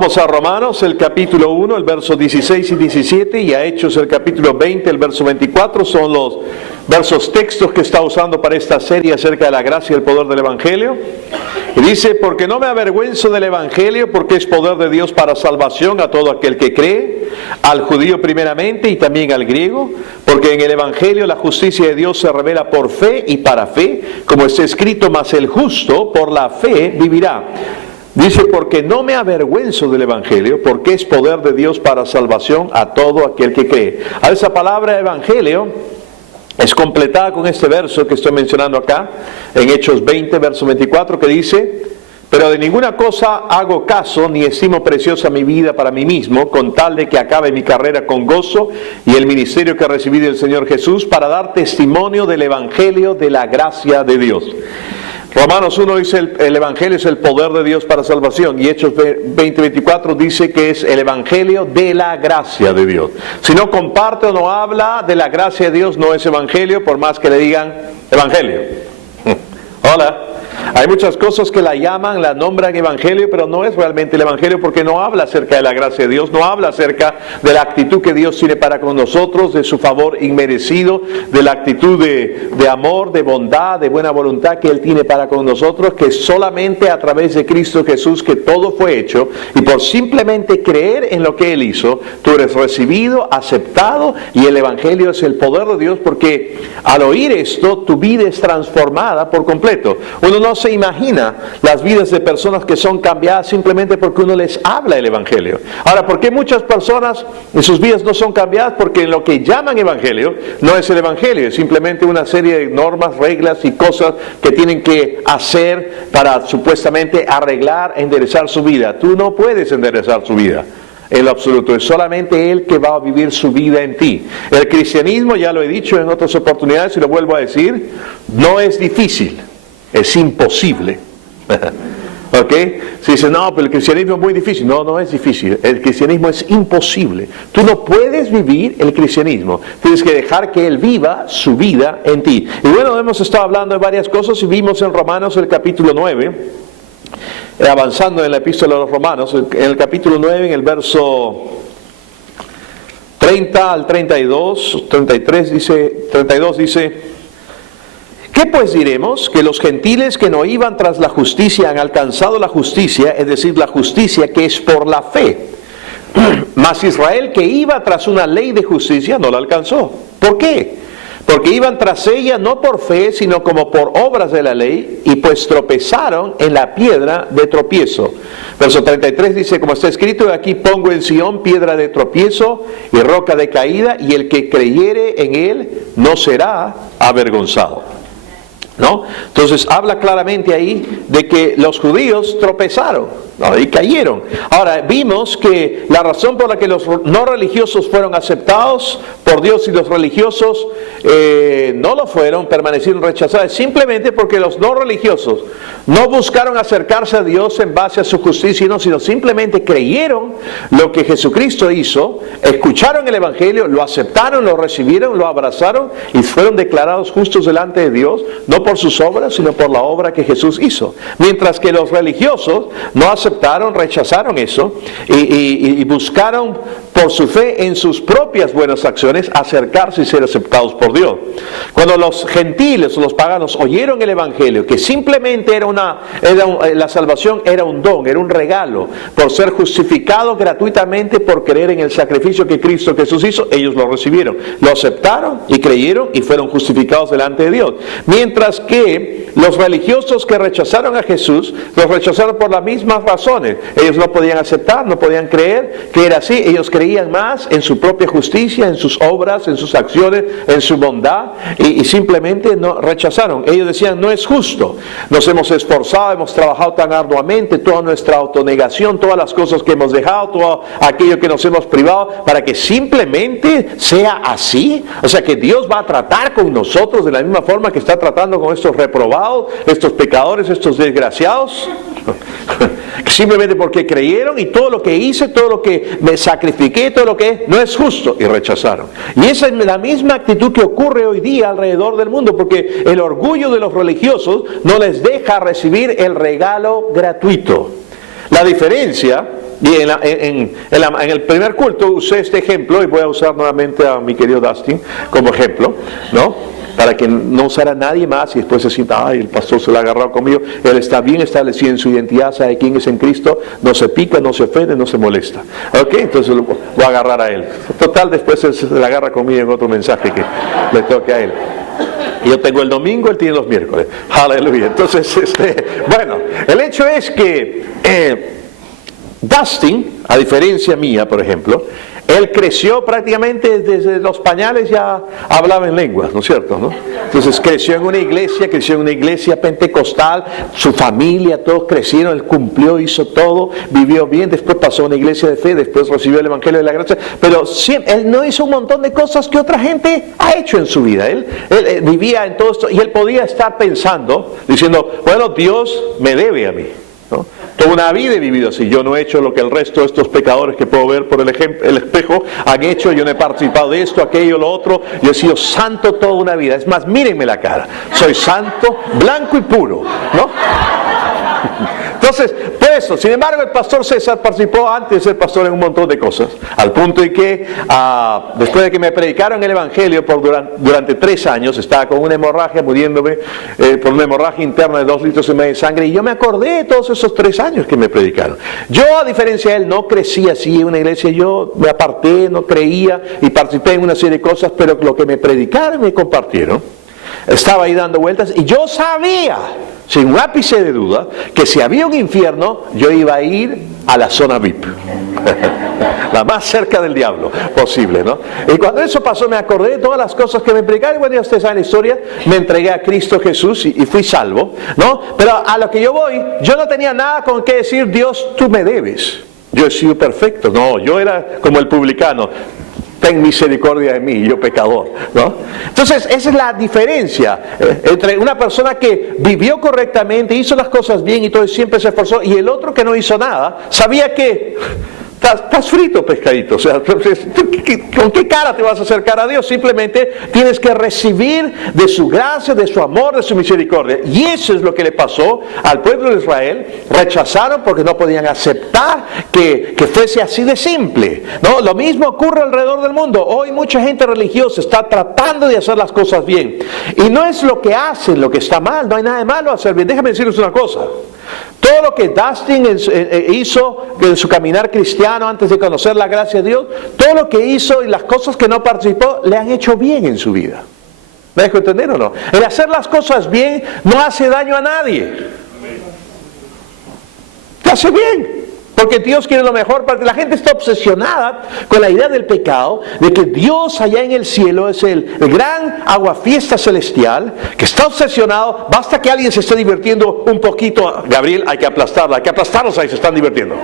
Vamos a Romanos, el capítulo 1, el verso 16 y 17, y a Hechos, el capítulo 20, el verso 24, son los versos textos que está usando para esta serie acerca de la gracia y el poder del Evangelio. Y dice, porque no me avergüenzo del Evangelio, porque es poder de Dios para salvación a todo aquel que cree, al judío primeramente y también al griego, porque en el Evangelio la justicia de Dios se revela por fe y para fe, como está escrito, mas el justo por la fe vivirá. Dice, porque no me avergüenzo del Evangelio, porque es poder de Dios para salvación a todo aquel que cree. A esa palabra Evangelio es completada con este verso que estoy mencionando acá, en Hechos 20, verso 24, que dice, pero de ninguna cosa hago caso, ni estimo preciosa mi vida para mí mismo, con tal de que acabe mi carrera con gozo y el ministerio que recibí del Señor Jesús, para dar testimonio del Evangelio de la gracia de Dios. Romanos 1 dice el Evangelio es el poder de Dios para salvación, y Hechos 20:24 dice que es el Evangelio de la gracia de Dios. Si no comparte o no habla de la gracia de Dios, no es Evangelio, por más que le digan Evangelio. Hola. Hay muchas cosas que la llaman, la nombran Evangelio, pero no es realmente el Evangelio, porque no habla acerca de la gracia de Dios, no habla acerca de la actitud que Dios tiene para con nosotros, de su favor inmerecido, de la actitud de amor, de bondad, de buena voluntad que Él tiene para con nosotros, que solamente a través de Cristo Jesús que todo fue hecho, y por simplemente creer en lo que Él hizo, tú eres recibido, aceptado, y el Evangelio es el poder de Dios, porque al oír esto, tu vida es transformada por completo. Uno no se imagina las vidas de personas que son cambiadas simplemente porque uno les habla el Evangelio. Ahora, ¿por qué muchas personas en sus vidas no son cambiadas? Porque lo que llaman Evangelio no es el Evangelio, es simplemente una serie de normas, reglas y cosas que tienen que hacer para supuestamente arreglar, enderezar su vida. Tú no puedes enderezar su vida en lo absoluto, es solamente Él que va a vivir su vida en ti. El cristianismo, ya lo he dicho en otras oportunidades y lo vuelvo a decir, no es difícil. Es imposible. ¿Ok? Si dice, no, pero el cristianismo es muy difícil. No, no es difícil. El cristianismo es imposible. Tú no puedes vivir el cristianismo. Tienes que dejar que Él viva su vida en ti. Y bueno, hemos estado hablando de varias cosas y vimos en Romanos el capítulo 9, avanzando en la epístola de los Romanos, en el capítulo 9, en el verso 30 al 32, 32 dice, ¿qué pues diremos? Que los gentiles que no iban tras la justicia han alcanzado la justicia, es decir, la justicia que es por la fe. Mas Israel que iba tras una ley de justicia no la alcanzó. ¿Por qué? Porque iban tras ella no por fe, sino como por obras de la ley, y pues tropezaron en la piedra de tropiezo. Verso 33 dice, como está escrito, aquí pongo en Sión piedra de tropiezo y roca de caída, y el que creyere en él no será avergonzado. ¿No? Entonces habla claramente ahí de que los judíos tropezaron, ¿no? Y cayeron. Ahora vimos que la razón por la que los no religiosos fueron aceptados por Dios y los religiosos no lo fueron, permanecieron rechazados, simplemente porque los no religiosos no buscaron acercarse a Dios en base a su justicia, sino simplemente creyeron lo que Jesucristo hizo, escucharon el Evangelio, lo aceptaron, lo recibieron, lo abrazaron y fueron declarados justos delante de Dios, no por sus obras, sino por la obra que Jesús hizo. Mientras que los religiosos no aceptaron, rechazaron eso y buscaron por su fe en sus propias buenas acciones acercarse y ser aceptados por Dios. Cuando los gentiles o los paganos oyeron el Evangelio, que simplemente la salvación era un don, era un regalo, por ser justificados gratuitamente por creer en el sacrificio que Cristo Jesús hizo, ellos lo recibieron, lo aceptaron y creyeron y fueron justificados delante de Dios. Mientras que los religiosos que rechazaron a Jesús, los rechazaron por las mismas razones. Ellos no podían aceptar, no podían creer que era así. Ellos creían más en su propia justicia, en sus obras, en sus acciones, en su bondad, y simplemente no rechazaron. Ellos decían, no es justo. Nos hemos esforzado, hemos trabajado tan arduamente, toda nuestra autonegación, todas las cosas que hemos dejado, todo aquello que nos hemos privado, para que simplemente sea así. O sea, que Dios va a tratar con nosotros de la misma forma que está tratando con estos reprobados, estos pecadores, estos desgraciados. Simplemente porque creyeron, y todo lo que hice, todo lo que me sacrifiqué, todo lo que no es justo, y rechazaron. Y esa es la misma actitud que ocurre hoy día alrededor del mundo, porque el orgullo de los religiosos no les deja recibir el regalo gratuito. La diferencia Y en el primer culto usé este ejemplo, y voy a usar nuevamente a mi querido Dustin como ejemplo, ¿no? Para que no usara nadie más y después se sienta, ay, el pastor se lo ha agarrado conmigo. Él está bien establecido en su identidad, sabe quién es en Cristo, no se pica, no se ofende, no se molesta. ¿Ok? Entonces lo voy a agarrar a él. Total, después él se la agarra conmigo en otro mensaje que le toque a él. Yo tengo el domingo, él tiene los miércoles. Aleluya. Entonces, bueno, el hecho es que Dustin, a diferencia mía, por ejemplo, él creció prácticamente desde los pañales, ya hablaba en lenguas, ¿no es cierto? ¿No? Entonces creció en una iglesia pentecostal, su familia, todos crecieron, él cumplió, hizo todo, vivió bien, después pasó a una iglesia de fe, después recibió el Evangelio de la Gracia, pero siempre, él no hizo un montón de cosas que otra gente ha hecho en su vida. Él vivía en todo esto y él podía estar pensando, diciendo, bueno, Dios me debe a mí, ¿no? Toda una vida he vivido así. Yo no he hecho lo que el resto de estos pecadores que puedo ver por el espejo han hecho. Yo no he participado de esto, aquello, lo otro. Yo he sido santo toda una vida. Es más, mírenme la cara. Soy santo, blanco y puro, ¿no? Entonces, pues eso. Sin embargo, el pastor César participó antes de ser pastor en un montón de cosas. Al punto de que, después de que me predicaron el Evangelio durante 3 años, estaba con una hemorragia, muriéndome por una hemorragia interna de 2,5 litros de sangre. Y yo me acordé de todos esos 3 años que me predicaron. Yo, a diferencia de él, no crecí así en una iglesia. Yo me aparté, no creía y participé en una serie de cosas, pero lo que me predicaron y me compartieron, estaba ahí dando vueltas y yo sabía, sin un ápice de duda, que si había un infierno, yo iba a ir a la zona VIP. La más cerca del diablo posible, ¿no? Y cuando eso pasó me acordé de todas las cosas que me predicaron. Bueno, ya ustedes saben la historia, me entregué a Cristo Jesús y fui salvo, ¿no? Pero a lo que yo voy, yo no tenía nada con qué decir, Dios, tú me debes. Yo he sido perfecto. No, yo era como el publicano. Ten misericordia de mí, yo pecador, ¿no? Entonces, esa es la diferencia entre una persona que vivió correctamente, hizo las cosas bien y todo, siempre se esforzó, y el otro que no hizo nada, sabía que estás frito, pescadito. O sea, ¿con qué cara te vas a acercar a Dios? Simplemente tienes que recibir de su gracia, de su amor, de su misericordia. Y eso es lo que le pasó al pueblo de Israel. Rechazaron porque no podían aceptar que fuese así de simple, ¿no? Lo mismo ocurre alrededor del mundo. Hoy mucha gente religiosa está tratando de hacer las cosas bien. Y no es lo que hacen lo que está mal. No hay nada de malo hacer bien. Déjame decirles una cosa. Todo lo que Dustin hizo en su caminar cristiano antes de conocer la gracia de Dios, todo lo que hizo y las cosas que no participó, le han hecho bien en su vida. ¿Me dejo entender o no? El hacer las cosas bien no hace daño a nadie. Te hace bien. Porque Dios quiere lo mejor. Porque la gente está obsesionada con la idea del pecado, de que Dios allá en el cielo es el gran aguafiesta celestial, que está obsesionado. Basta que alguien se esté divirtiendo un poquito. Gabriel, hay que aplastarlos ahí, se están divirtiendo.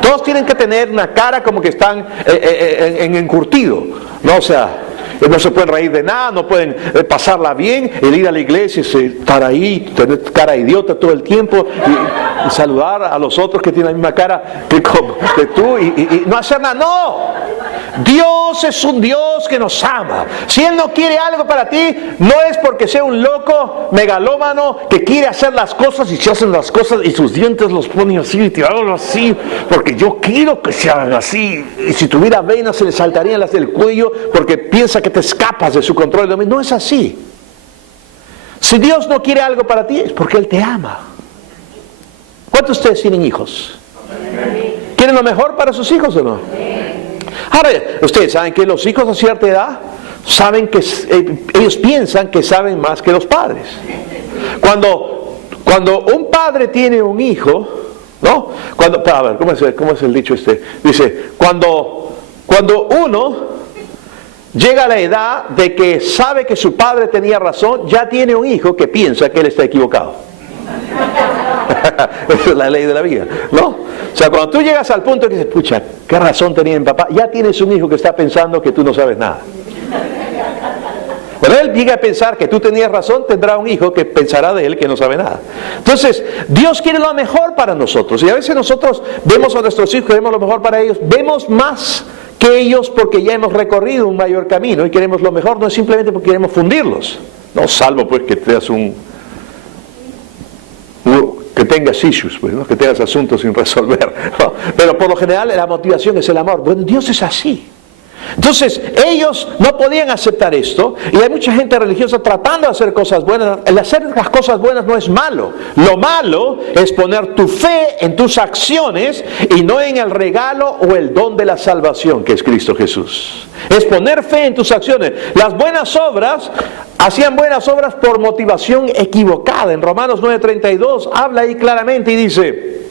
Todos tienen que tener una cara como que están en encurtido, ¿no? O sea, no se pueden reír de nada, no pueden pasarla bien, el ir a la iglesia, estar ahí, tener cara idiota todo el tiempo y saludar a los otros que tienen la misma cara que tú y no hacer nada. ¡No! Dios es un Dios que nos ama. Si Él no quiere algo para ti, no es porque sea un loco megalómano que quiere hacer las cosas y se hacen las cosas y sus dientes los pone así y tirados así, porque yo quiero que se hagan así. Y si tuviera venas se le saltarían las del cuello porque piensa que te escapas de su control. No es así. Si Dios no quiere algo para ti, es porque Él te ama. ¿Cuántos de ustedes tienen hijos? ¿Quieren lo mejor para sus hijos o no? Ahora, ustedes saben que los hijos a cierta edad saben que ellos piensan que saben más que los padres. Cuando un padre tiene un hijo, ¿no? A ver, ¿cómo es el dicho este? Dice, cuando uno llega a la edad de que sabe que su padre tenía razón, ya tiene un hijo que piensa que él está equivocado. Esa es la ley de la vida, ¿no? O sea, cuando tú llegas al punto que dices, pucha, ¿qué razón tenía mi papá? Ya tienes un hijo que está pensando que tú no sabes nada. Cuando él llega a pensar que tú tenías razón, tendrá un hijo que pensará de él que no sabe nada. Entonces, Dios quiere lo mejor para nosotros. Y a veces nosotros vemos a nuestros hijos, queremos lo mejor para ellos. Vemos más que ellos porque ya hemos recorrido un mayor camino y queremos lo mejor. No es simplemente porque queremos fundirlos. No, salvo pues que te tengas issues, pues, ¿no? Que tengas asuntos sin resolver, ¿no? Pero por lo general la motivación es el amor. Bueno, Dios es así. Entonces ellos no podían aceptar esto, y hay mucha gente religiosa tratando de hacer cosas buenas. El hacer las cosas buenas no es malo. Lo malo es poner tu fe en tus acciones y no en el regalo o el don de la salvación que es Cristo Jesús. Es poner fe en tus acciones. Las buenas obras, hacían buenas obras por motivación equivocada. En Romanos 9:32 habla ahí claramente y dice: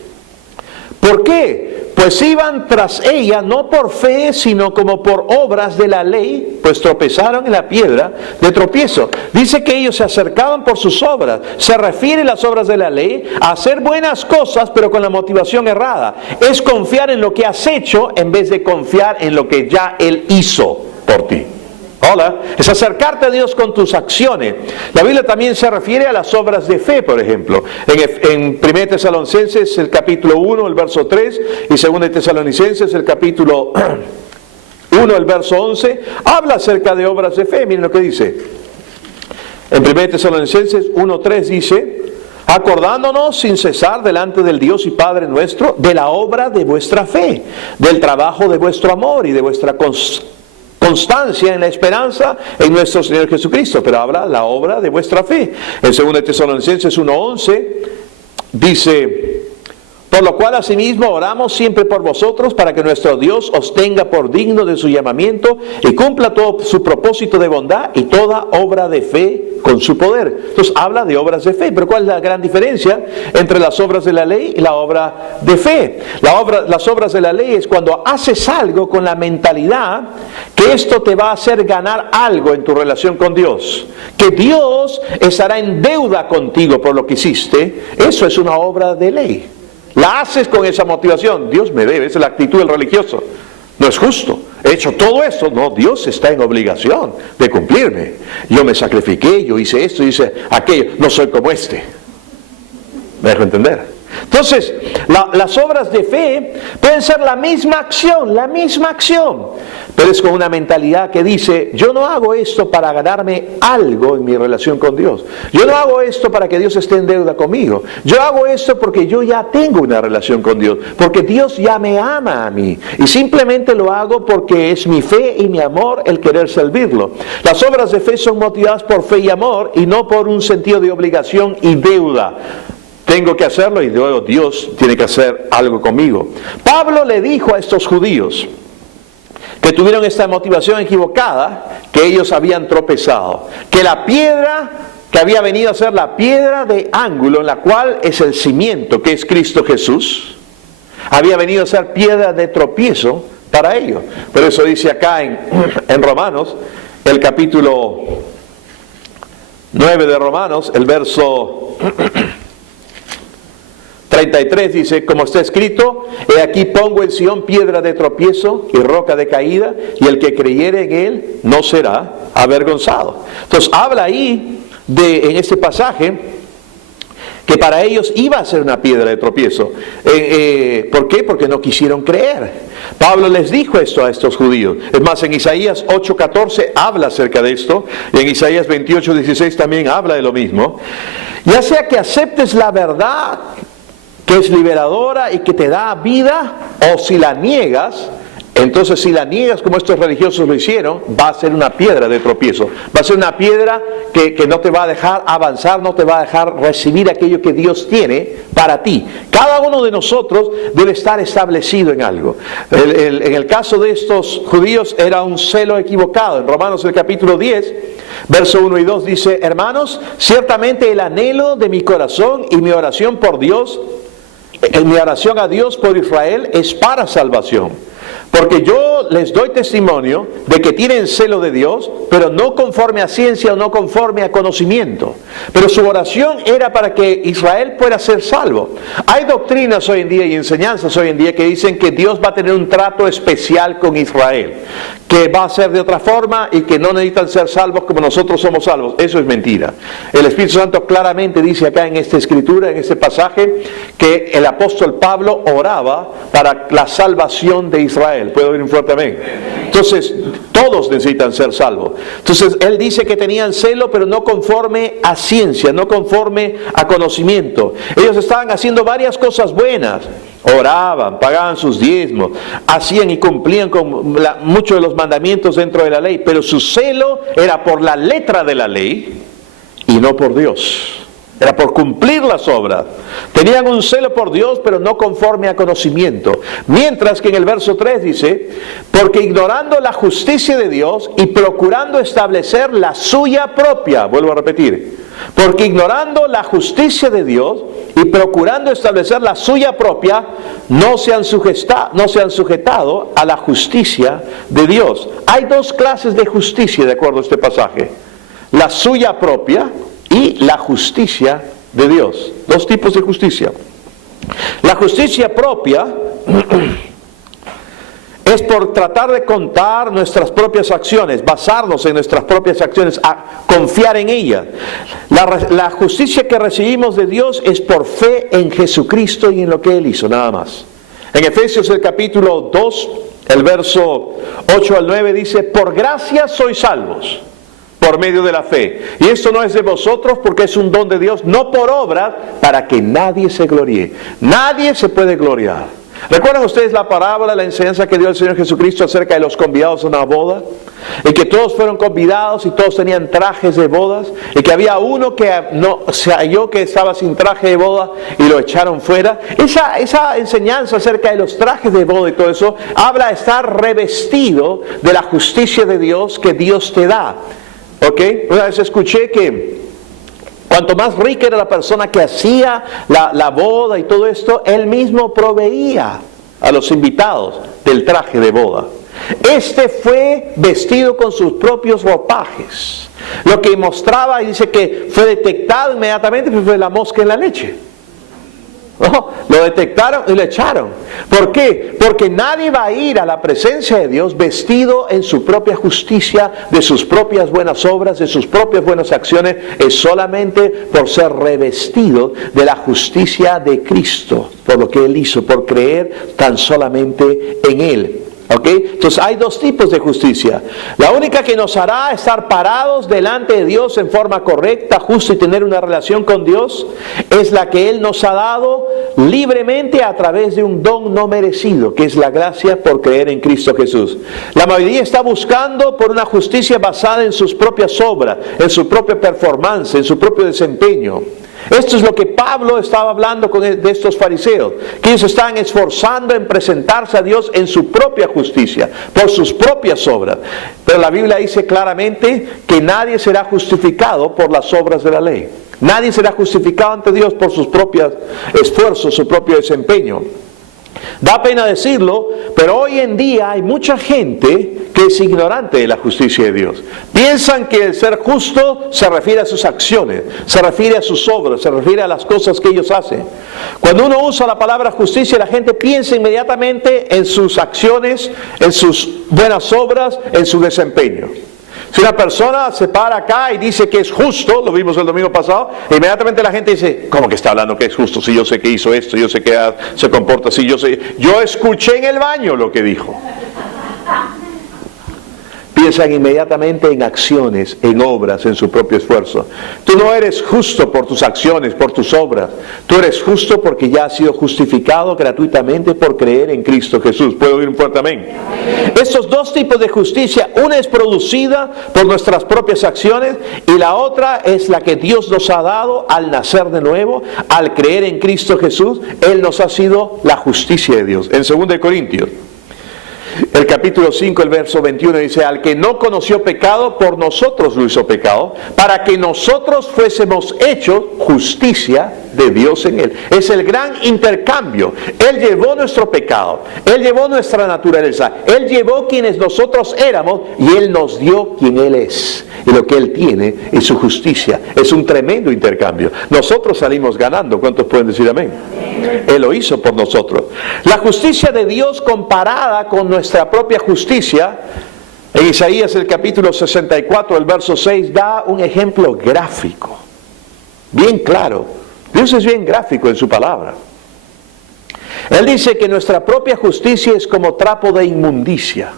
¿por qué? Pues iban tras ella no por fe, sino como por obras de la ley, pues tropezaron en la piedra de tropiezo. Dice que ellos se acercaban por sus obras. Se refiere a las obras de la ley a hacer buenas cosas, pero con la motivación errada. Es confiar en lo que has hecho en vez de confiar en lo que ya Él hizo por ti. Hola, es acercarte a Dios con tus acciones. La Biblia también se refiere a las obras de fe, por ejemplo. En 1 Tesalonicenses, el capítulo 1, el verso 3, y 2 Tesalonicenses, el capítulo 1, el verso 11, habla acerca de obras de fe. Miren lo que dice. En 1 Tesalonicenses 1, 3 dice: acordándonos sin cesar delante del Dios y Padre nuestro de la obra de vuestra fe, del trabajo de vuestro amor y de vuestra constancia en la esperanza en nuestro Señor Jesucristo. Pero habla la obra de vuestra fe. En 2 Tesalonicenses 1:11 dice: por lo cual asimismo oramos siempre por vosotros, para que nuestro Dios os tenga por digno de su llamamiento y cumpla todo su propósito de bondad y toda obra de fe con su poder. Entonces habla de obras de fe. Pero ¿cuál es la gran diferencia entre las obras de la ley y la obra de fe? Las obras de la ley es cuando haces algo con la mentalidad que esto te va a hacer ganar algo en tu relación con Dios, que Dios estará en deuda contigo por lo que hiciste. Eso es una obra de ley. La haces con esa motivación: Dios me debe. Esa es la actitud del religioso. No es justo. He hecho todo esto. No, Dios está en obligación de cumplirme. Yo me sacrifiqué, yo hice esto, hice aquello. No soy como este. ¿Me dejo entender? Entonces, las obras de fe pueden ser la misma acción, pero es con una mentalidad que dice: yo no hago esto para ganarme algo en mi relación con Dios. Yo no hago esto para que Dios esté en deuda conmigo. Yo hago esto porque yo ya tengo una relación con Dios, porque Dios ya me ama a mí, y simplemente lo hago porque es mi fe y mi amor el querer servirlo. Las obras de fe son motivadas por fe y amor, y no por un sentido de obligación y deuda. Tengo que hacerlo y luego Dios tiene que hacer algo conmigo. Pablo le dijo a estos judíos que tuvieron esta motivación equivocada, que ellos habían tropezado, que la piedra que había venido a ser la piedra de ángulo, en la cual es el cimiento, que es Cristo Jesús, había venido a ser piedra de tropiezo para ellos. Pero eso dice acá en Romanos, el capítulo 9 de Romanos, el verso 33 dice: como está escrito, he aquí pongo en Sión piedra de tropiezo y roca de caída, y el que creyere en él no será avergonzado. Entonces habla ahí en este pasaje que para ellos iba a ser una piedra de tropiezo. ¿Por qué? Porque no quisieron creer. Pablo les dijo esto a estos judíos. Es más, en Isaías 8:14 habla acerca de esto, y en Isaías 28:16 también habla de lo mismo. Ya sea que aceptes la verdad, que es liberadora y que te da vida, o si la niegas, entonces si la niegas como estos religiosos lo hicieron, va a ser una piedra de tropiezo. Va a ser una piedra que no te va a dejar avanzar, no te va a dejar recibir aquello que Dios tiene para ti. Cada uno de nosotros debe estar establecido en algo. En el caso de estos judíos era un celo equivocado. En Romanos el capítulo 10, verso 1 y 2 dice: hermanos, ciertamente el anhelo de mi corazón y mi oración por Dios, mi oración a Dios por Israel es para salvación. Porque yo les doy testimonio de que tienen celo de Dios, pero no conforme a ciencia o no conforme a conocimiento. Pero su oración era para que Israel pueda ser salvo. Hay doctrinas hoy en día y enseñanzas hoy en día que dicen que Dios va a tener un trato especial con Israel. que va a ser de otra forma y que no necesitan ser salvos como nosotros somos salvos. Eso es mentira. El Espíritu Santo claramente dice acá en esta escritura, en este pasaje, que el apóstol Pablo oraba para la salvación de Israel. ¿Puedo oír un fuerte amén? Entonces, todos necesitan ser salvos. Entonces, él dice que tenían celo, pero no conforme a ciencia, no conforme a conocimiento. Ellos estaban haciendo varias cosas buenas. Oraban, pagaban sus diezmos, hacían y cumplían con muchos de los mandamientos dentro de la ley, pero su celo era por la letra de la ley y no por Dios. Era por cumplir las obras. Tenían un celo por Dios, pero no conforme a conocimiento. Mientras que en el verso 3 dice, porque ignorando la justicia de Dios y procurando establecer la suya propia, vuelvo a repetir, porque ignorando la justicia de Dios y procurando establecer la suya propia, no se han sujetado a la justicia de Dios. Hay dos clases de justicia de acuerdo a este pasaje. La suya propia y la justicia de Dios. Dos tipos de justicia. La justicia propia es por tratar de contar nuestras propias acciones, basarnos en nuestras propias acciones, a confiar en ellas. La justicia que recibimos de Dios es por fe en Jesucristo y en lo que Él hizo, nada más. En Efesios el capítulo 2, el verso 8 al 9 dice, por gracia sois salvos, por medio de la fe. Y esto no es de vosotros porque es un don de Dios, no por obras, para que nadie se gloríe. Nadie se puede gloriar. ¿Recuerdan ustedes la parábola, la enseñanza que dio el Señor Jesucristo acerca de los convidados a una boda? Y que todos fueron convidados y todos tenían trajes de bodas. Y que había uno que no se halló que estaba sin traje de boda y lo echaron fuera. Esa enseñanza acerca de los trajes de boda y todo eso habla de estar revestido de la justicia de Dios que Dios te da. ¿Ok? Una vez escuché que cuanto más rica era la persona que hacía la boda y todo esto, él mismo proveía a los invitados del traje de boda. Este fue vestido con sus propios ropajes. Lo que mostraba, y dice que fue detectado inmediatamente, fue la mosca en la leche. ¿No? Lo detectaron y lo echaron. ¿Por qué? Porque nadie va a ir a la presencia de Dios vestido en su propia justicia, de sus propias buenas obras, de sus propias buenas acciones. Es solamente por ser revestido de la justicia de Cristo, por lo que Él hizo, por creer tan solamente en Él. ¿Ok? Entonces hay dos tipos de justicia. La única que nos hará estar parados delante de Dios en forma correcta, justa y tener una relación con Dios, es la que Él nos ha dado libremente a través de un don no merecido, que es la gracia por creer en Cristo Jesús. La mayoría está buscando por una justicia basada en sus propias obras, en su propia performance, en su propio desempeño. Esto es lo que Pablo estaba hablando de estos fariseos, que ellos estaban esforzando en presentarse a Dios en su propia justicia, por sus propias obras. Pero la Biblia dice claramente que nadie será justificado por las obras de la ley. Nadie será justificado ante Dios por sus propios esfuerzos, su propio desempeño. Da pena decirlo, pero hoy en día hay mucha gente que es ignorante de la justicia de Dios. Piensan que el ser justo se refiere a sus acciones, se refiere a sus obras, se refiere a las cosas que ellos hacen. Cuando uno usa la palabra justicia, la gente piensa inmediatamente en sus acciones, en sus buenas obras, en su desempeño. Si una persona se para acá y dice que es justo, lo vimos el domingo pasado, inmediatamente la gente dice, ¿cómo que está hablando que es justo? Si yo sé que hizo esto, yo sé que se comporta así, yo escuché en el baño lo que dijo. Piensan inmediatamente en acciones, en obras, en su propio esfuerzo. Tú no eres justo por tus acciones, por tus obras. Tú eres justo porque ya has sido justificado gratuitamente por creer en Cristo Jesús. ¿Puedo oír un fuerte amén? Estos dos tipos de justicia, una es producida por nuestras propias acciones y la otra es la que Dios nos ha dado al nacer de nuevo, al creer en Cristo Jesús. Él nos ha sido la justicia de Dios. En 2 Corintios. El capítulo 5, el verso 21 dice, al que no conoció pecado, por nosotros lo hizo pecado, para que nosotros fuésemos hechos justicia de Dios en él. Es el gran intercambio. Él llevó nuestro pecado, Él llevó nuestra naturaleza, Él llevó quienes nosotros éramos y Él nos dio quien Él es. Y lo que Él tiene es su justicia. Es un tremendo intercambio. Nosotros salimos ganando. ¿Cuántos pueden decir amén? Él lo hizo por nosotros. La justicia de Dios comparada con nuestra propia justicia En Isaías el capítulo 64, el verso 6, da un ejemplo gráfico, bien claro. Dios es bien gráfico en su palabra. Él dice que nuestra propia justicia es como trapo de inmundicia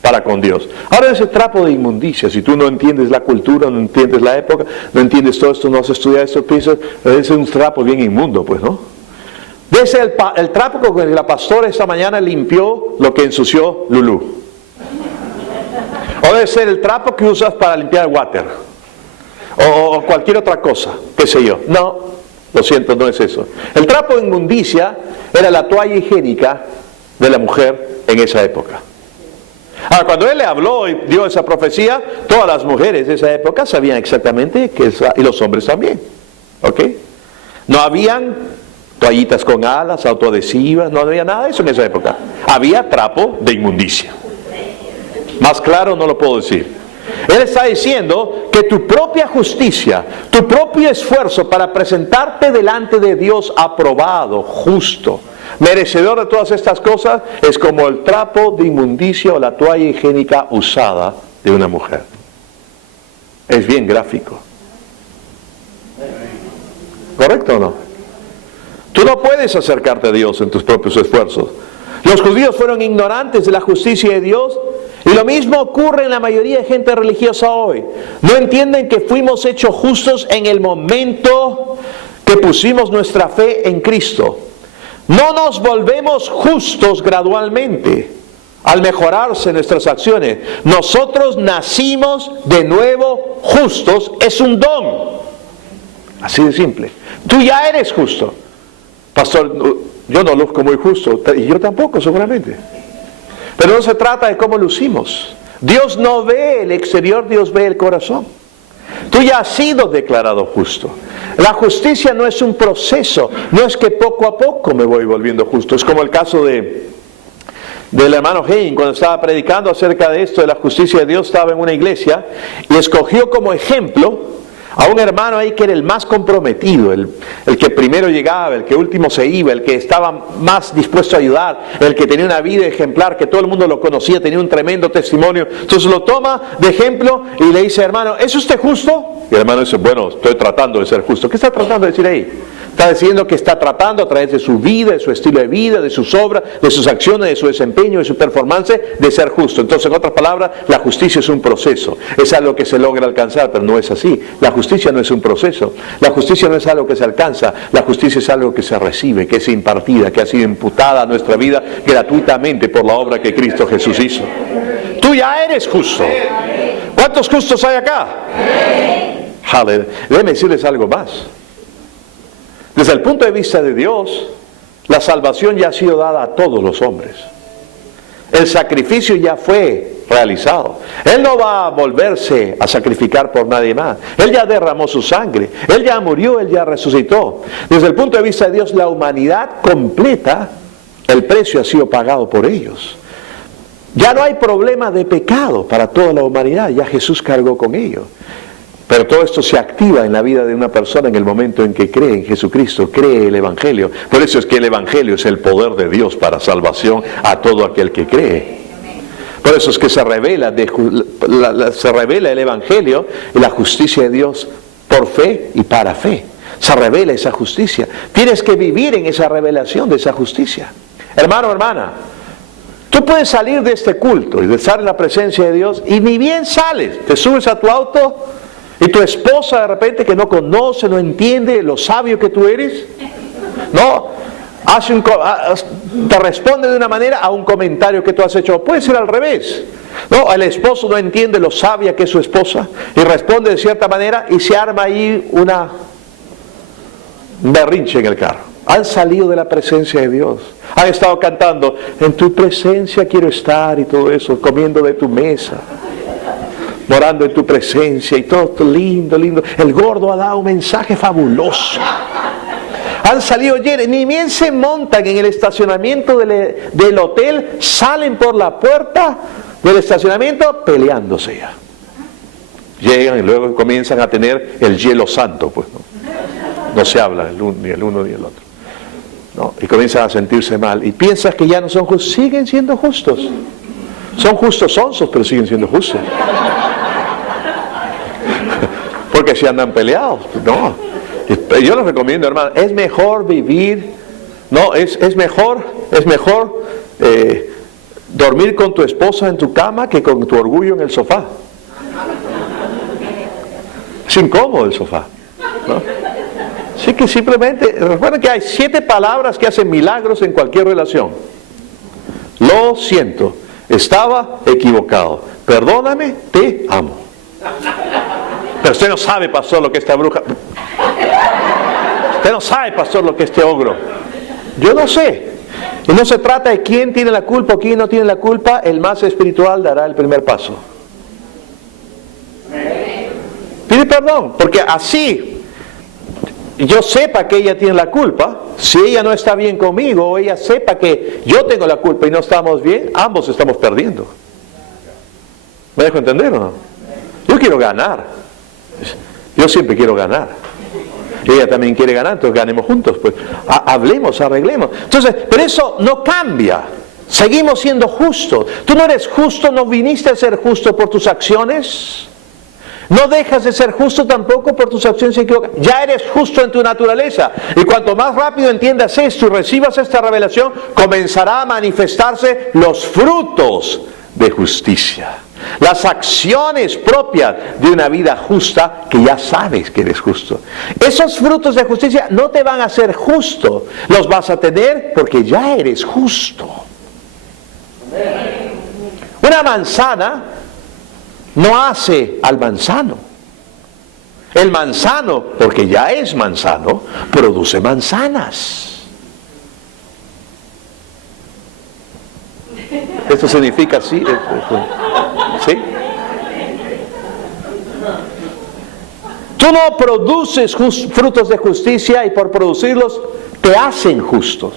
para con Dios. Ahora, ese trapo de inmundicia, si tú no entiendes la cultura, no entiendes la época, no entiendes todo esto, no has estudiado esto, piensas, es un trapo bien inmundo, pues, ¿no? Ese es el trapo con el que la pastora esta mañana limpió lo que ensució Lulú. O debe ser el trapo que usas para limpiar el water. O cualquier otra cosa, qué sé yo. No, lo siento, no es eso. El trapo de inmundicia era la toalla higiénica de la mujer en esa época. Ahora, cuando él le habló y dio esa profecía, todas las mujeres de esa época sabían exactamente que y los hombres también. ¿Ok? No habían toallitas con alas, autoadhesivas, no había nada de eso en esa época. Había trapo de inmundicia. Más claro no lo puedo decir. Él está diciendo que tu propia justicia, tu propio esfuerzo para presentarte delante de Dios aprobado, justo, merecedor de todas estas cosas, es como el trapo de inmundicia o la toalla higiénica usada de una mujer. Es bien gráfico. ¿Correcto o no? Tú no puedes acercarte a Dios en tus propios esfuerzos. Los judíos fueron ignorantes de la justicia de Dios, y lo mismo ocurre en la mayoría de gente religiosa hoy. No entienden que fuimos hechos justos en el momento que pusimos nuestra fe en Cristo. No nos volvemos justos gradualmente al mejorarse nuestras acciones. Nosotros nacimos de nuevo justos, es un don. Así de simple. Tú ya eres justo. Pastor, yo no luzco muy justo, y yo tampoco seguramente. Pero no se trata de cómo lucimos. Dios no ve el exterior, Dios ve el corazón. Tú ya has sido declarado justo. La justicia no es un proceso, no es que poco a poco me voy volviendo justo. Es como el caso del hermano Hein, cuando estaba predicando acerca de esto, de la justicia de Dios, estaba en una iglesia y escogió como ejemplo a un hermano ahí que era el más comprometido, el que primero llegaba, el que último se iba, el que estaba más dispuesto a ayudar, el que tenía una vida ejemplar, que todo el mundo lo conocía, tenía un tremendo testimonio. Entonces lo toma de ejemplo y le dice, hermano, ¿es usted justo? Y el hermano dice, bueno, estoy tratando de ser justo. ¿Qué está tratando de decir ahí? Está diciendo que está tratando a través de su vida, de su estilo de vida, de sus obras, de sus acciones, de su desempeño, de su performance, de ser justo. Entonces, en otras palabras, la justicia es un proceso. Es algo que se logra alcanzar, pero no es así. La justicia no es un proceso. La justicia no es algo que se alcanza. La justicia es algo que se recibe, que es impartida, que ha sido imputada a nuestra vida gratuitamente por la obra que Cristo Jesús hizo. Tú ya eres justo. ¿Cuántos justos hay acá? Aleluya. Déjenme decirles algo más. Desde el punto de vista de Dios, la salvación ya ha sido dada a todos los hombres. El sacrificio ya fue realizado. Él no va a volverse a sacrificar por nadie más. Él ya derramó su sangre. Él ya murió, Él ya resucitó. Desde el punto de vista de Dios, la humanidad completa, el precio ha sido pagado por ellos. Ya no hay problema de pecado para toda la humanidad. Ya Jesús cargó con ellos. Pero todo esto se activa en la vida de una persona en el momento en que cree en Jesucristo, cree el Evangelio. Por eso es que el Evangelio es el poder de Dios para salvación a todo aquel que cree. Por eso es que se revela el Evangelio y la justicia de Dios por fe y para fe. Se revela esa justicia. Tienes que vivir en esa revelación de esa justicia. Hermano, hermana, tú puedes salir de este culto y de estar en la presencia de Dios y ni bien sales, te subes a tu auto y tu esposa de repente que no conoce, no entiende lo sabio que tú eres, no, te responde de una manera a un comentario que tú has hecho. Puede ser al revés, no, el esposo no entiende lo sabia que es su esposa y responde de cierta manera y se arma ahí un berrinche en el carro. Han salido de la presencia de Dios, han estado cantando, en tu presencia quiero estar y todo eso, comiendo de tu mesa, morando en tu presencia y todo lindo, lindo. El gordo ha dado un mensaje fabuloso. Han salido llenos, ni bien se montan en el estacionamiento del hotel, salen por la puerta del estacionamiento peleándose ya. Llegan y luego comienzan a tener el hielo santo, pues no se habla ni el uno ni el otro, ¿no? Y comienzan a sentirse mal y piensas que ya no son justos, siguen siendo justos. Son justos sonsos, pero siguen siendo justos. Porque si andan peleados, no. Yo les recomiendo, hermano, es mejor vivir, no, es mejor dormir con tu esposa en tu cama que con tu orgullo en el sofá. Es incómodo el sofá, ¿no? Así que simplemente, recuerden que hay 7 palabras que hacen milagros en cualquier relación. Lo siento, estaba equivocado, perdóname, te amo. Pero usted no sabe, pastor, lo que esta bruja... Usted no sabe, pastor, lo que este ogro... Yo no sé. Y no se trata de quién tiene la culpa o quién no tiene la culpa. El más espiritual dará el primer paso. Pide perdón, porque así yo sepa que ella tiene la culpa. Si ella no está bien conmigo, o ella sepa que yo tengo la culpa y no estamos bien, ambos estamos perdiendo. ¿Me dejo entender o no? Yo quiero ganar. Yo siempre quiero ganar. Ella también quiere ganar, entonces ganemos juntos. Pues hablemos, arreglemos. Entonces, pero eso no cambia. Seguimos siendo justos. Tú no eres justo, no viniste a ser justo por tus acciones. No dejas de ser justo tampoco por tus acciones equivocadas. Ya eres justo en tu naturaleza. Y cuanto más rápido entiendas esto y recibas esta revelación, comenzará a manifestarse los frutos de justicia. Las acciones propias de una vida justa, que ya sabes que eres justo. Esos frutos de justicia no te van a hacer justo. Los vas a tener porque ya eres justo. Una manzana no hace al manzano. El manzano, porque ya es manzano, produce manzanas. Esto significa así. ¿Sí? Tú no produces frutos de justicia y por producirlos te hacen justos.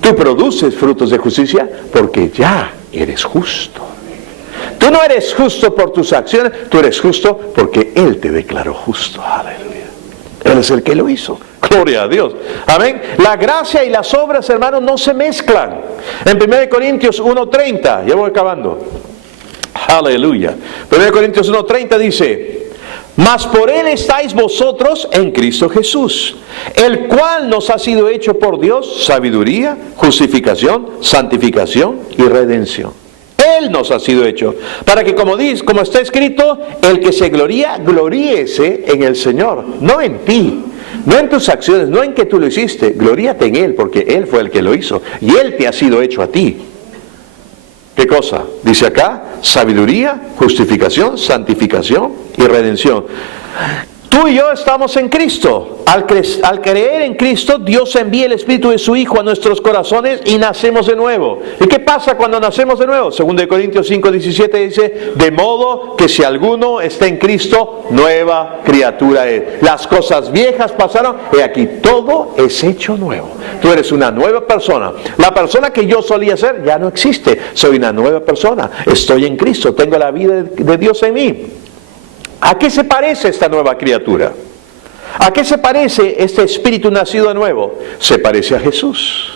Tú produces frutos de justicia porque ya eres justo. Tú no eres justo por tus acciones, tú eres justo porque Él te declaró justo. Aleluya. Él es el que lo hizo. Gloria a Dios. Amén. La gracia y las obras, hermanos, no se mezclan. En 1 Corintios 1:30, ya voy acabando. Aleluya. 1 Corintios 1:30 dice: mas por Él estáis vosotros en Cristo Jesús, el cual nos ha sido hecho por Dios sabiduría, justificación, santificación y redención. Él nos ha sido hecho, para que como está escrito, el que se gloría, gloríese en el Señor, no en ti, no en tus acciones, no en que tú lo hiciste, gloríate en Él, porque Él fue el que lo hizo, y Él te ha sido hecho a ti. ¿Qué cosa? Dice acá, sabiduría, justificación, santificación y redención. Tú y yo estamos en Cristo. Al creer en Cristo, Dios envía el Espíritu de su Hijo a nuestros corazones y nacemos de nuevo. ¿Y qué pasa cuando nacemos de nuevo? 2 Corintios 5:17 dice: de modo que si alguno está en Cristo, nueva criatura es. Las cosas viejas pasaron y aquí todo es hecho nuevo. Tú eres una nueva persona. La persona que yo solía ser ya no existe. Soy una nueva persona. Estoy en Cristo. Tengo la vida de Dios en mí. ¿A qué se parece esta nueva criatura? ¿A qué se parece este espíritu nacido de nuevo? Se parece a Jesús.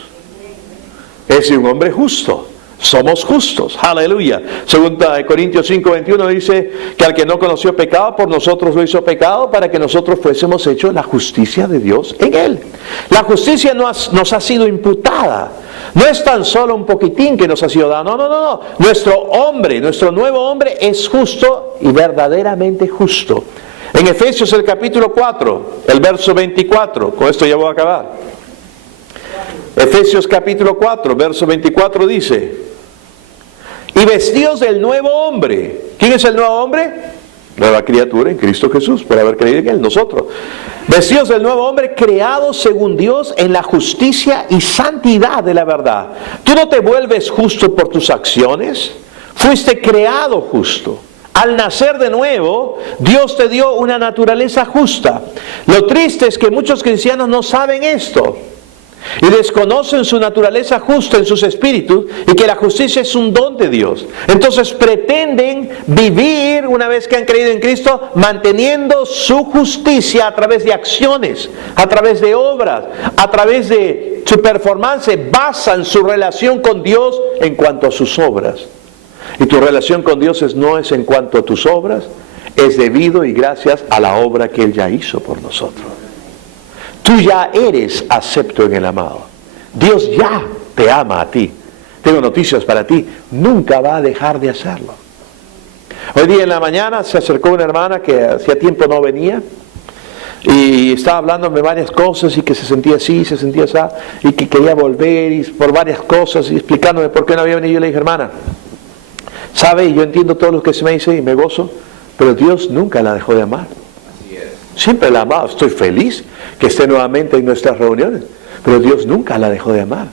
Es un hombre justo. Somos justos. Aleluya. 2 Corintios 5:21 dice que al que no conoció pecado, por nosotros lo hizo pecado, para que nosotros fuésemos hechos la justicia de Dios en Él. La justicia nos ha sido imputada. No es tan solo un poquitín que nos ha sido dado. No. Nuestro nuevo hombre es justo y verdaderamente justo. En Efesios el capítulo 4, el verso 24, con esto ya voy a acabar. Efesios capítulo 4, verso 24 dice: y vestidos del nuevo hombre. ¿Quién es el nuevo hombre? Nueva criatura en Cristo Jesús, por haber creído en Él, nosotros. Vestidos del nuevo hombre, creados según Dios en la justicia y santidad de la verdad. Tú no te vuelves justo por tus acciones, fuiste creado justo. Al nacer de nuevo, Dios te dio una naturaleza justa. Lo triste es que muchos cristianos no saben esto y desconocen su naturaleza justa en sus espíritus, y que la justicia es un don de Dios. Entonces pretenden vivir, una vez que han creído en Cristo, manteniendo su justicia a través de acciones, a través de obras, a través de su performance se basa en su relación con Dios en cuanto a sus obras. Y tu relación con Dios no es en cuanto a tus obras, es debido y gracias a la obra que Él ya hizo por nosotros. Tú ya eres acepto en el amado. Dios ya te ama a ti. Tengo noticias para ti, nunca va a dejar de hacerlo. Hoy día en la mañana se acercó una hermana que hacía tiempo no venía y estaba hablándome varias cosas y que se sentía así, se sentía así y que quería volver y por varias cosas y explicándome por qué no había venido. Yo le dije, hermana, ¿sabe? Yo entiendo todo lo que se me dice y me gozo, pero Dios nunca la dejó de amar. Siempre la amaba. Estoy feliz que esté nuevamente en nuestras reuniones, pero Dios nunca la dejó de amar.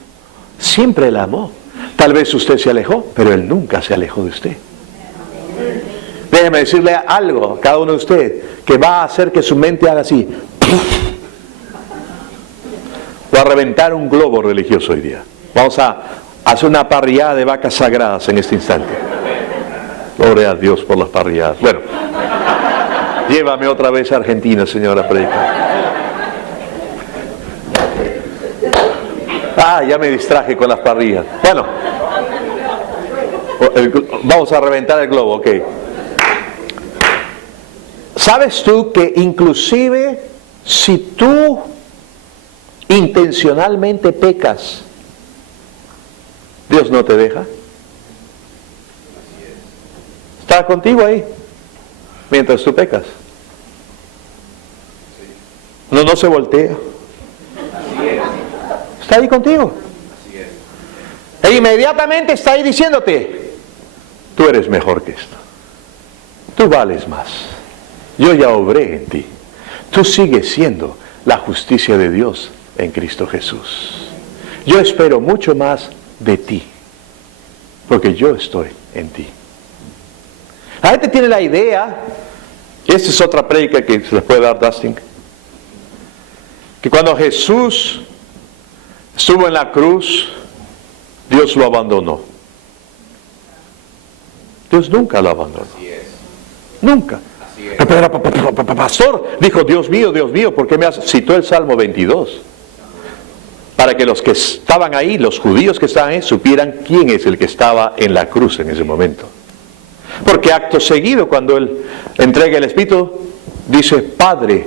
Siempre la amó. Tal vez usted se alejó, pero Él nunca se alejó de usted. Déjeme decirle algo a cada uno de ustedes que va a hacer que su mente haga así. Va a reventar un globo religioso hoy día. Vamos a hacer una parrillada de vacas sagradas en este instante. Gloria a Dios por las parrilladas. Bueno, llévame otra vez a Argentina, señora predica. Ya me distraje con las parrillas. Bueno, vamos a reventar el globo, ok. ¿Sabes tú que inclusive si tú intencionalmente pecas, Dios no te deja? Está contigo ahí mientras tú pecas. No se voltea. Está ahí contigo. E inmediatamente está ahí diciéndote, tú eres mejor que esto. Tú vales más. Yo ya obré en ti. Tú sigues siendo la justicia de Dios en Cristo Jesús. Yo espero mucho más de ti, porque yo estoy en ti. La gente tiene la idea, esta es otra prédica que se les puede dar Dustin, que cuando Jesús estuvo en la cruz, Dios lo abandonó. Dios nunca lo abandonó. Nunca. Pero, pastor, dijo, Dios mío, ¿por qué me has...? Citó el Salmo 22. Para que los que estaban ahí, los judíos que estaban ahí, supieran quién es el que estaba en la cruz en ese momento. Porque acto seguido, cuando Él entrega el Espíritu, dice, Padre,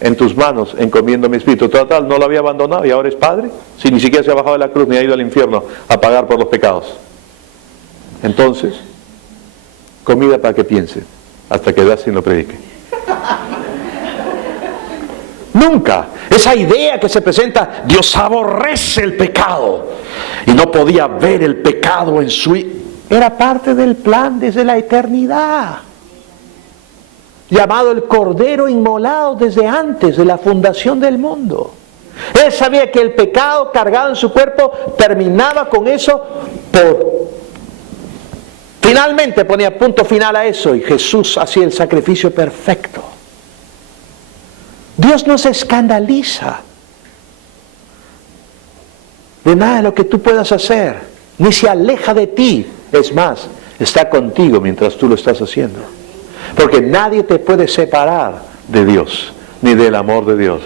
en tus manos encomiendo mi espíritu. Total, no lo había abandonado y ahora es Padre. Si ni siquiera se ha bajado de la cruz ni ha ido al infierno a pagar por los pecados. Entonces, comida para que piense, hasta que Dustin lo predique. Nunca. Esa idea que se presenta, Dios aborrece el pecado. Y no podía ver el pecado en su... Era parte del plan desde la eternidad. Llamado el Cordero inmolado desde antes de la fundación del mundo. Él sabía que el pecado cargado en su cuerpo terminaba con eso finalmente ponía punto final a eso y Jesús hacía el sacrificio perfecto. Dios no se escandaliza de nada de lo que tú puedas hacer, ni se aleja de ti. Es más, está contigo mientras tú lo estás haciendo. Porque nadie te puede separar de Dios, ni del amor de Dios.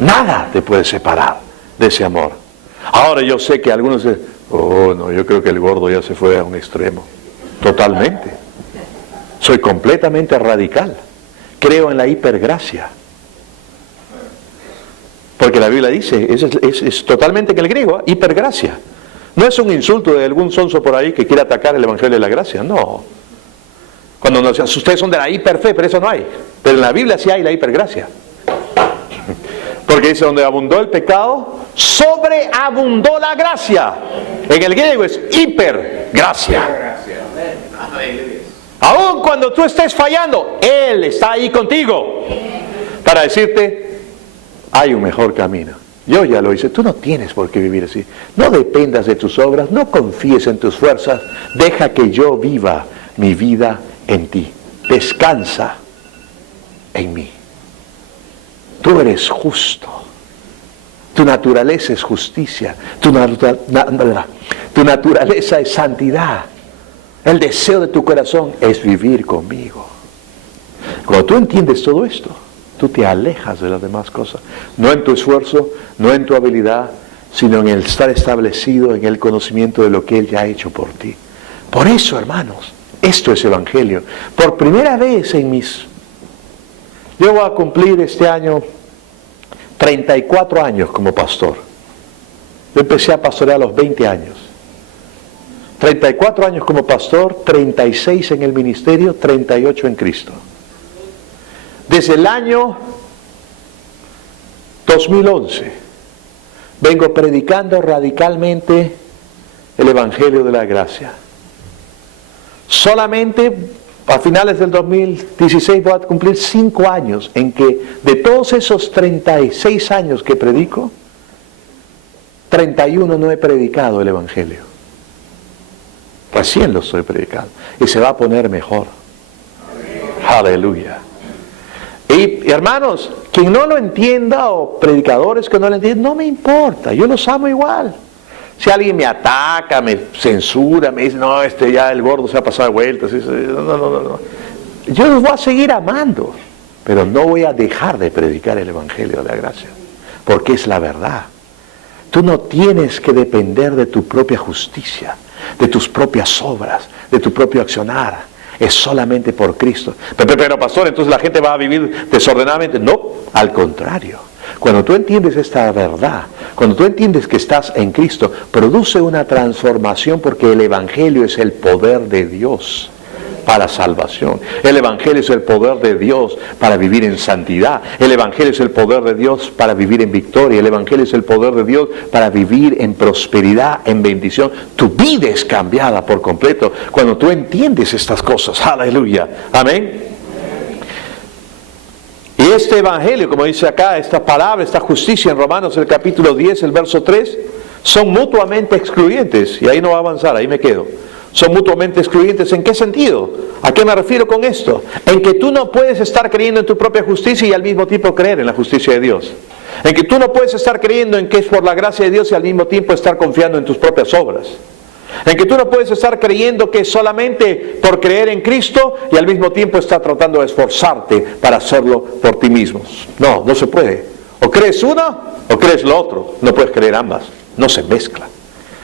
Nada te puede separar de ese amor. Ahora yo sé que algunos dicen, no, yo creo que el gordo ya se fue a un extremo. Totalmente. Soy completamente radical. Creo en la hipergracia. Porque la Biblia dice, es totalmente en el griego, hipergracia. No es un insulto de algún sonso por ahí que quiera atacar el Evangelio de la gracia, no. Cuando nos dicen, ustedes son de la hiperfe, pero eso no hay. Pero en la Biblia sí hay la hipergracia. Porque dice, donde abundó el pecado, sobreabundó la gracia. En el griego es hipergracia. Aún cuando tú estés fallando, Él está ahí contigo. Para decirte, hay un mejor camino. Yo ya lo hice, tú no tienes por qué vivir así. No dependas de tus obras, no confíes en tus fuerzas. Deja que yo viva mi vida en ti. Descansa en mí. Tú eres justo. Tu naturaleza es justicia. Tu naturaleza es santidad. El deseo de tu corazón es vivir conmigo. Cuando tú entiendes todo esto, tú te alejas de las demás cosas. No en tu esfuerzo, no en tu habilidad, sino en el estar establecido en el conocimiento de lo que Él ya ha hecho por ti. Por eso, hermanos, esto es evangelio. Por primera vez yo voy a cumplir este año 34 años como pastor. Yo empecé a pastorear a los 20 años. 34 años como pastor, 36 en el ministerio, 38 en Cristo. Desde el año 2011 vengo predicando radicalmente el Evangelio de la Gracia. Solamente a finales del 2016 voy a cumplir 5 años en que de todos esos 36 años que predico, 31 no he predicado el Evangelio. Recién lo estoy predicando. Y se va a poner mejor. Aleluya. Y hermanos, quien no lo entienda o predicadores que no lo entiendan, no me importa. Yo los amo igual. Si alguien me ataca, me censura, me dice, no, ya el gordo se ha pasado de vueltas. No. Yo los voy a seguir amando. Pero no voy a dejar de predicar el Evangelio de la Gracia. Porque es la verdad. Tú no tienes que depender de tu propia justicia, de tus propias obras, de tu propio accionar. Es solamente por Cristo. Pero pastor, entonces la gente va a vivir desordenadamente. No, al contrario. Cuando tú entiendes esta verdad, cuando tú entiendes que estás en Cristo, produce una transformación porque el Evangelio es el poder de Dios para salvación. El Evangelio es el poder de Dios para vivir en santidad. El Evangelio es el poder de Dios para vivir en victoria. El Evangelio es el poder de Dios para vivir en prosperidad, en bendición. Tu vida es cambiada por completo cuando tú entiendes estas cosas. Aleluya. Amén. Y este Evangelio, como dice acá, esta palabra, esta justicia en Romanos, el capítulo 10, el verso 3, son mutuamente excluyentes. Y ahí no va a avanzar, ahí me quedo. Son mutuamente excluyentes. ¿En qué sentido? ¿A qué me refiero con esto? En que tú no puedes estar creyendo en tu propia justicia y al mismo tiempo creer en la justicia de Dios. En que tú no puedes estar creyendo en que es por la gracia de Dios y al mismo tiempo estar confiando en tus propias obras. En que tú no puedes estar creyendo que es solamente por creer en Cristo y al mismo tiempo estar tratando de esforzarte para hacerlo por ti mismo. No, no se puede. O crees uno o crees lo otro. No puedes creer ambas. No se mezcla.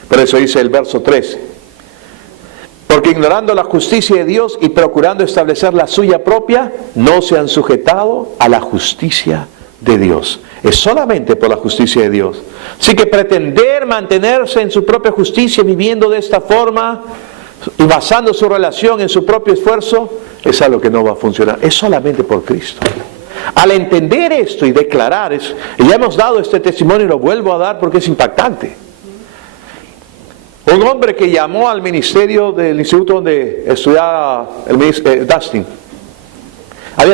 Por eso dice el verso 13. Porque ignorando la justicia de Dios y procurando establecer la suya propia, no se han sujetado a la justicia de Dios. Es solamente por la justicia de Dios. Así que pretender mantenerse en su propia justicia, viviendo de esta forma y basando su relación en su propio esfuerzo, es algo que no va a funcionar. Es solamente por Cristo. Al entender esto y declarar, y ya hemos dado este testimonio y lo vuelvo a dar porque es impactante. Un hombre que llamó al ministerio del instituto donde estudiaba Dustin.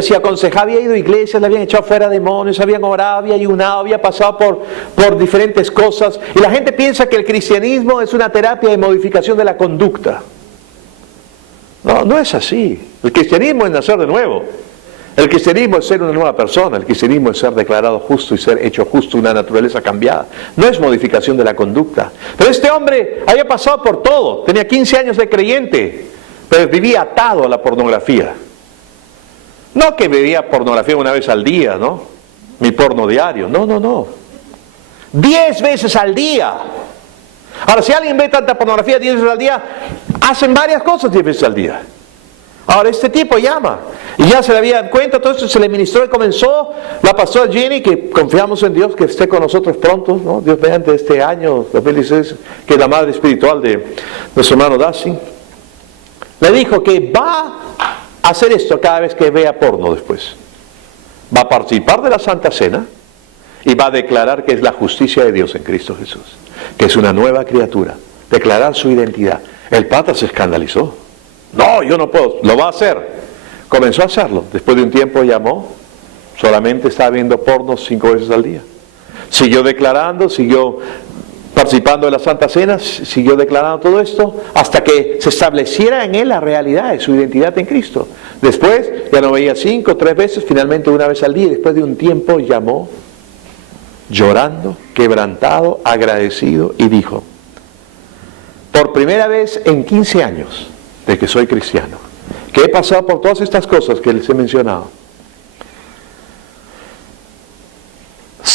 Se aconsejaba, había ido a iglesias, le habían echado fuera demonios, habían orado, había ayunado, había pasado por diferentes cosas. Y la gente piensa que el cristianismo es una terapia de modificación de la conducta. No, no es así. El cristianismo es nacer de nuevo. El cristianismo es ser una nueva persona. El cristianismo es ser declarado justo y ser hecho justo, una naturaleza cambiada. No es modificación de la conducta. Pero este hombre había pasado por todo. Tenía 15 años de creyente, pero vivía atado a la pornografía. No que veía pornografía una vez al día, ¿no? Mi porno diario. No. 10 veces al día. Ahora, si alguien ve tanta pornografía 10 veces al día, hacen varias cosas 10 veces al día. Ahora este tipo llama y ya se le había dado cuenta, todo esto se le ministró y comenzó la pastora Jenny, que confiamos en Dios que esté con nosotros pronto, ¿no? Dios mediante este año 2016, que es la madre espiritual de nuestro hermano Dustin, le dijo que va a hacer esto cada vez que vea porno después. Va a participar de la Santa Cena y va a declarar que es la justicia de Dios en Cristo Jesús, que es una nueva criatura, declarar su identidad. El pata se escandalizó. No, yo no puedo, lo va a hacer. Comenzó a hacerlo. Después de un tiempo llamó, solamente estaba viendo porno 5 veces al día. Siguió declarando, siguió participando de la Santa Cena, siguió declarando todo esto, hasta que se estableciera en él la realidad de su identidad en Cristo. Después ya no veía 5, 3 veces, finalmente una vez al día. Después de un tiempo llamó, llorando, quebrantado, agradecido, y dijo: por primera vez en 15 años de que soy cristiano, que he pasado por todas estas cosas que les he mencionado,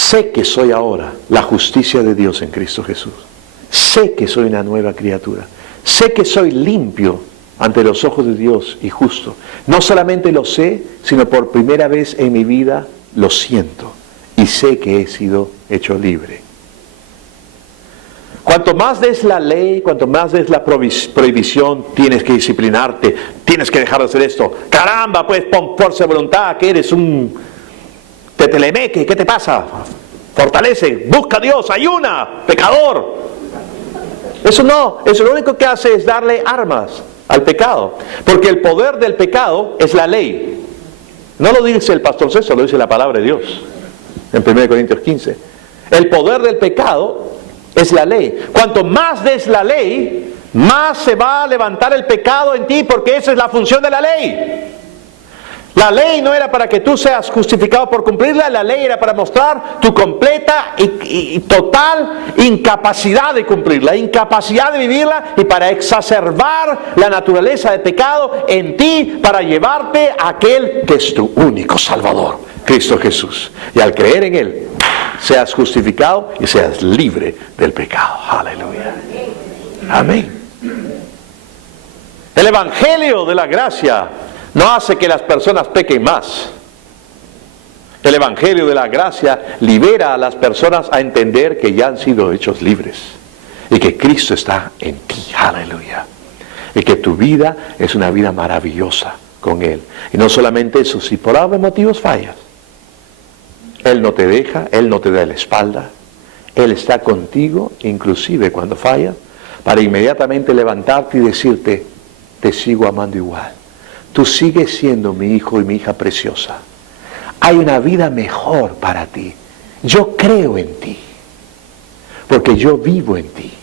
sé que soy ahora la justicia de Dios en Cristo Jesús. Sé que soy una nueva criatura. Sé que soy limpio ante los ojos de Dios y justo. No solamente lo sé, sino por primera vez en mi vida lo siento. Y sé que he sido hecho libre. Cuanto más des la ley, cuanto más des la prohibición, tienes que disciplinarte, tienes que dejar de hacer esto. Caramba, pues pon fuerza de voluntad, que eres un tetelemeque, ¿qué te pasa? Fortalece, busca a Dios, ayuna, pecador. Eso no, eso lo único que hace es darle armas al pecado. Porque el poder del pecado es la ley. No lo dice el pastor César, lo dice la palabra de Dios. En 1 Corintios 15. El poder del pecado es la ley. Cuanto más des la ley, más se va a levantar el pecado en ti, porque esa es la función de la ley. La ley no era para que tú seas justificado por cumplirla, la ley era para mostrar tu completa y total incapacidad de cumplirla, incapacidad de vivirla, y para exacerbar la naturaleza de pecado en ti, para llevarte a aquel que es tu único Salvador, Cristo Jesús. Y al creer en Él, seas justificado y seas libre del pecado. Aleluya. Amén. El Evangelio de la gracia no hace que las personas pequen más. El Evangelio de la gracia libera a las personas a entender que ya han sido hechos libres y que Cristo está en ti. Aleluya. Y que tu vida es una vida maravillosa con Él. Y no solamente eso, si por algún motivo fallas, Él no te deja, Él no te da la espalda. Él está contigo, inclusive cuando fallas, para inmediatamente levantarte y decirte: te sigo amando igual. Tú sigues siendo mi hijo y mi hija preciosa. Hay una vida mejor para ti. Yo creo en ti, porque yo vivo en ti.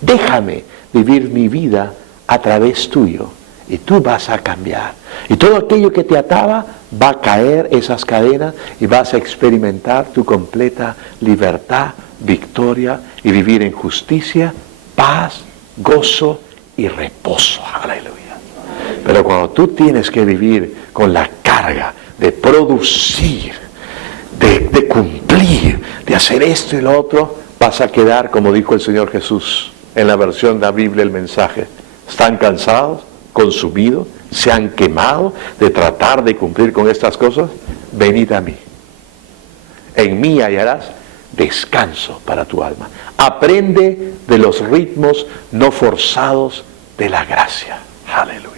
Déjame vivir mi vida a través tuyo, y tú vas a cambiar. Y todo aquello que te ataba va a caer, esas cadenas, y vas a experimentar tu completa libertad, victoria, y vivir en justicia, paz, gozo y reposo. Aleluya. Pero cuando tú tienes que vivir con la carga de producir, de cumplir, de hacer esto y lo otro, vas a quedar, como dijo el Señor Jesús en la versión de la Biblia, el mensaje: están cansados, consumidos, se han quemado de tratar de cumplir con estas cosas. Venid a mí. En mí hallarás descanso para tu alma. Aprende de los ritmos no forzados de la gracia. Aleluya.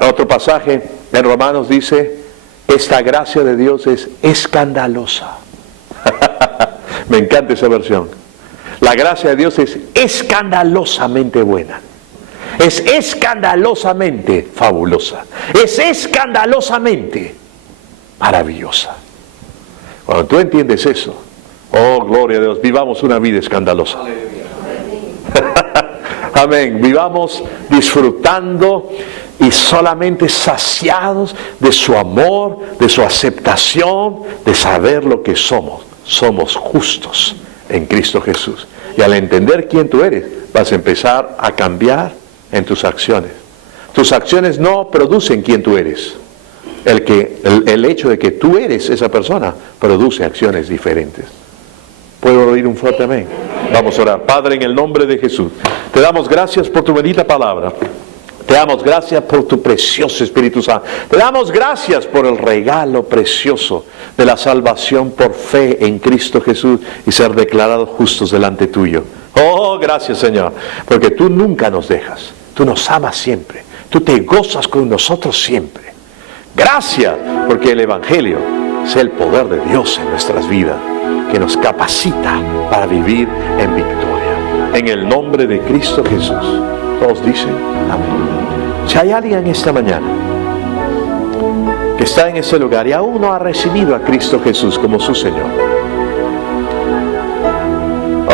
Otro pasaje en Romanos dice: esta gracia de Dios es escandalosa. Me encanta esa versión. La gracia de Dios es escandalosamente buena. Es escandalosamente fabulosa. Es escandalosamente maravillosa. Cuando tú entiendes eso, oh, gloria a Dios, vivamos una vida escandalosa. Amén. Vivamos disfrutando y solamente saciados de su amor, de su aceptación, de saber lo que somos. Somos justos en Cristo Jesús. Y al entender quién tú eres, vas a empezar a cambiar en tus acciones. Tus acciones no producen quién tú eres. El hecho de que tú eres esa persona produce acciones diferentes. ¿Puedo oír un fuerte amén? Vamos a orar. Padre, en el nombre de Jesús, te damos gracias por tu bendita palabra. Te damos gracias por tu precioso Espíritu Santo. Te damos gracias por el regalo precioso de la salvación por fe en Cristo Jesús y ser declarados justos delante tuyo. Oh, gracias, Señor, porque tú nunca nos dejas. Tú nos amas siempre. Tú te gozas con nosotros siempre. Gracias, porque el Evangelio es el poder de Dios en nuestras vidas, que nos capacita para vivir en victoria. En el nombre de Cristo Jesús. Todos dicen amén. Si hay alguien esta mañana que está en ese lugar y aún no ha recibido a Cristo Jesús como su Señor,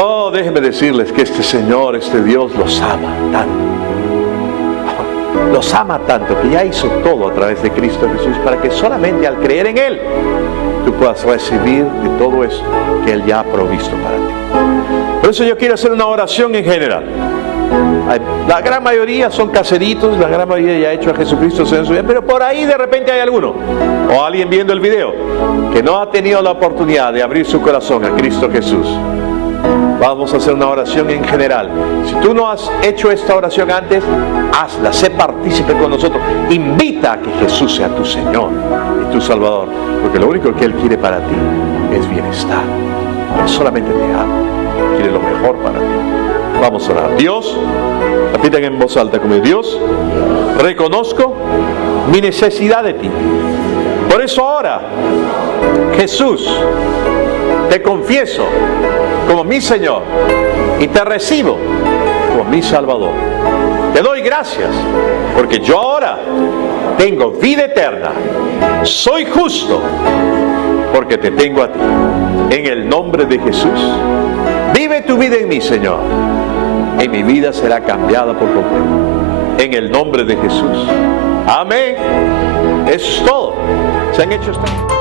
oh, déjenme decirles que este Señor, este Dios los ama tanto. Los ama tanto que ya hizo todo a través de Cristo Jesús para que solamente al creer en Él tú puedas recibir de todo eso que Él ya ha provisto para ti. Por eso yo quiero hacer una oración en general. La gran mayoría son caseritos, la gran mayoría ya ha hecho a Jesucristo Señor en su vida, pero por ahí de repente hay alguno, o alguien viendo el video, que no ha tenido la oportunidad de abrir su corazón a Cristo Jesús. Vamos a hacer una oración en general. Si tú no has hecho esta oración antes, hazla, sé partícipe con nosotros. Invita a que Jesús sea tu Señor y tu Salvador, porque lo único que Él quiere para ti es bienestar. Él solamente te ama, quiere lo mejor para ti. Vamos a orar. Dios, repiten en voz alta conmigo. Dios, reconozco mi necesidad de ti. Por eso ahora, Jesús, te confieso como mi Señor y te recibo como mi Salvador. Te doy gracias porque yo ahora tengo vida eterna. Soy justo porque te tengo a ti. En el nombre de Jesús, vive tu vida en mí, Señor, y mi vida será cambiada por completo. En el nombre de Jesús. Amén. Eso es todo. Se han hecho estas